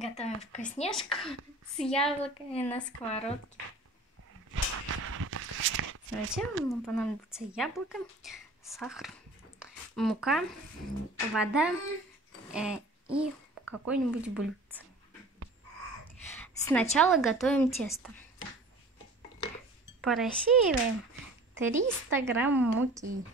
Готовим вкусняшку с яблоками на сковородке. Сначала нам понадобится яблоко, сахар, мука, вода и какое-нибудь блюдце. Сначала готовим тесто. Просеиваем 300 грамм муки.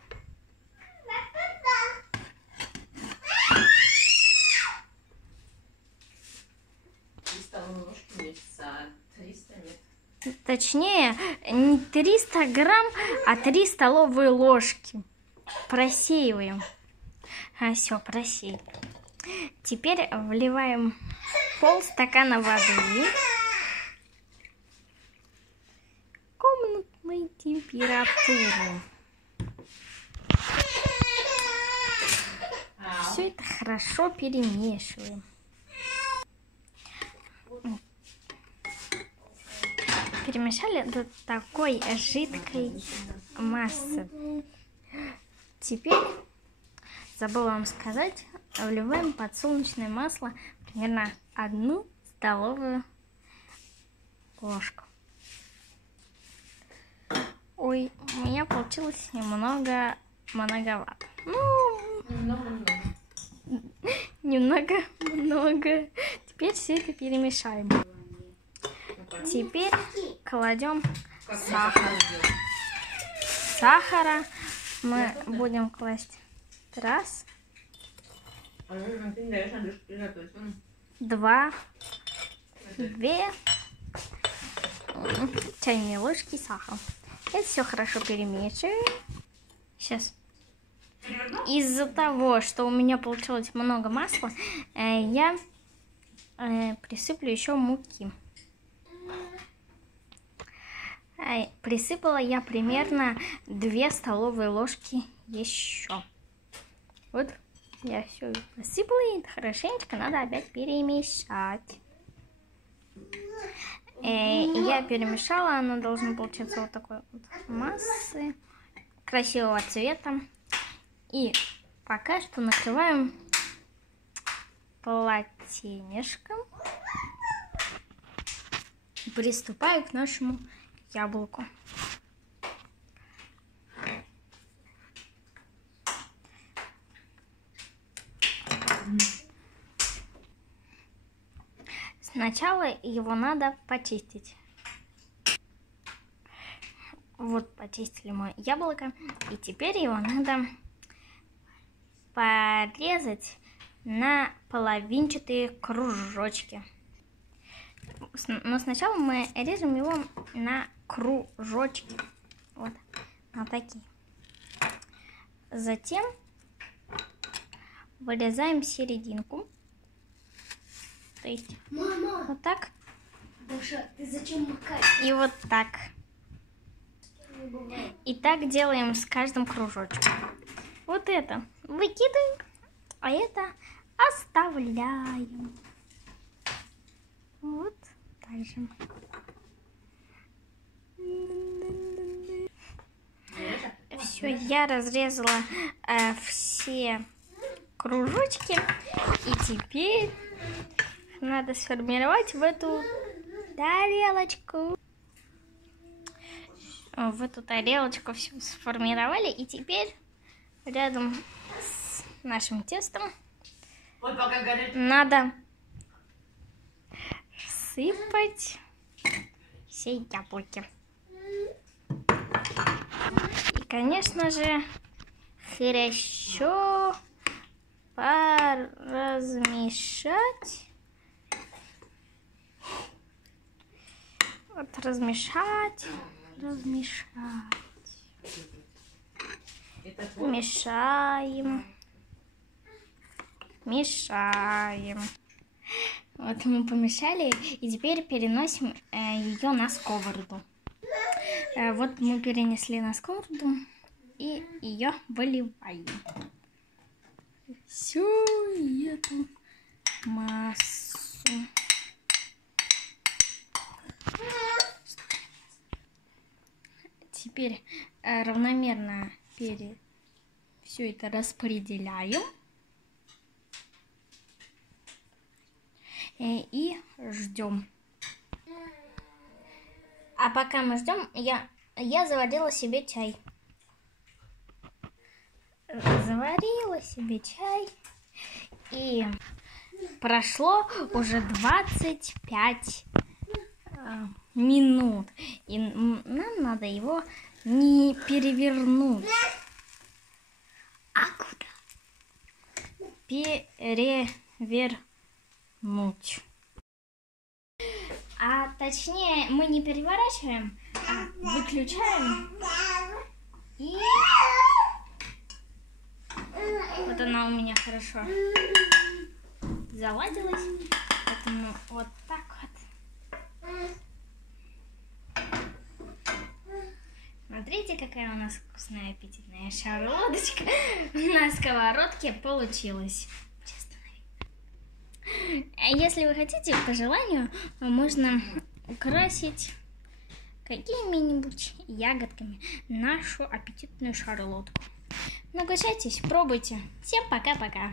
Точнее, не 300 грамм, а 3 столовые ложки. Просеиваем. Все, просеяли. Теперь вливаем полстакана воды. Комнатной температуры. Все это хорошо перемешиваем. Перемешали до такой жидкой массы. Теперь, забыла вам сказать, вливаем подсолнечное масло примерно 1 столовую ложку. Ой, у меня получилось немного многовато. Немного. Теперь все это перемешаем. Теперь кладем сахар. Сахара мы будем класть 1, 2, 2 чайные ложки сахара. Это все хорошо перемешиваем. Сейчас. Из-за того, что у меня получилось много масла, я присыплю еще муки. Присыпала я примерно 2 столовые ложки еще. Вот я все присыпала, и хорошенечко надо опять перемешать. Я перемешала, оно должно получиться вот такой вот массы, красивого цвета. И пока что накрываем полотенечком. Приступаю к нашему яблоку. Сначала его надо почистить. Вот почистили мы яблоко, и теперь его надо порезать на половинчатые кружочки. Но сначала мы режем его на кружочки. Вот, на такие. Затем вырезаем серединку. То есть, мама, вот так. Даша, ты зачем макаешь? И вот так. И так делаем с каждым кружочком. Вот это выкидываем, а это оставляем. Вот так же. Все, я разрезала все кружочки. И теперь надо сформировать в эту тарелочку. В эту тарелочку все сформировали. И теперь рядом с нашим тестом надо сыпать все яблоки. И, конечно же, хорошо поразмешать. Вот размешать. Мешаем. Вот мы помешали, и теперь переносим ее на сковороду. Вот мы перенесли на сковороду и ее выливаем. Всю эту массу. Теперь равномерно все это распределяем. и ждем. А пока мы ждем, я заварила себе чай. Заварила себе чай. И прошло уже 25 минут. И нам надо его не перевернуть. А куда? Перевернуть. А точнее, мы не переворачиваем, а выключаем. И вот она у меня хорошо заладилась. Поэтому вот так вот. Смотрите, какая у нас вкусная аппетитная шарлоточка на сковородке получилась. Если вы хотите, по желанию, можно украсить какими-нибудь ягодками нашу аппетитную шарлотку. Угощайтесь, пробуйте. Всем пока-пока.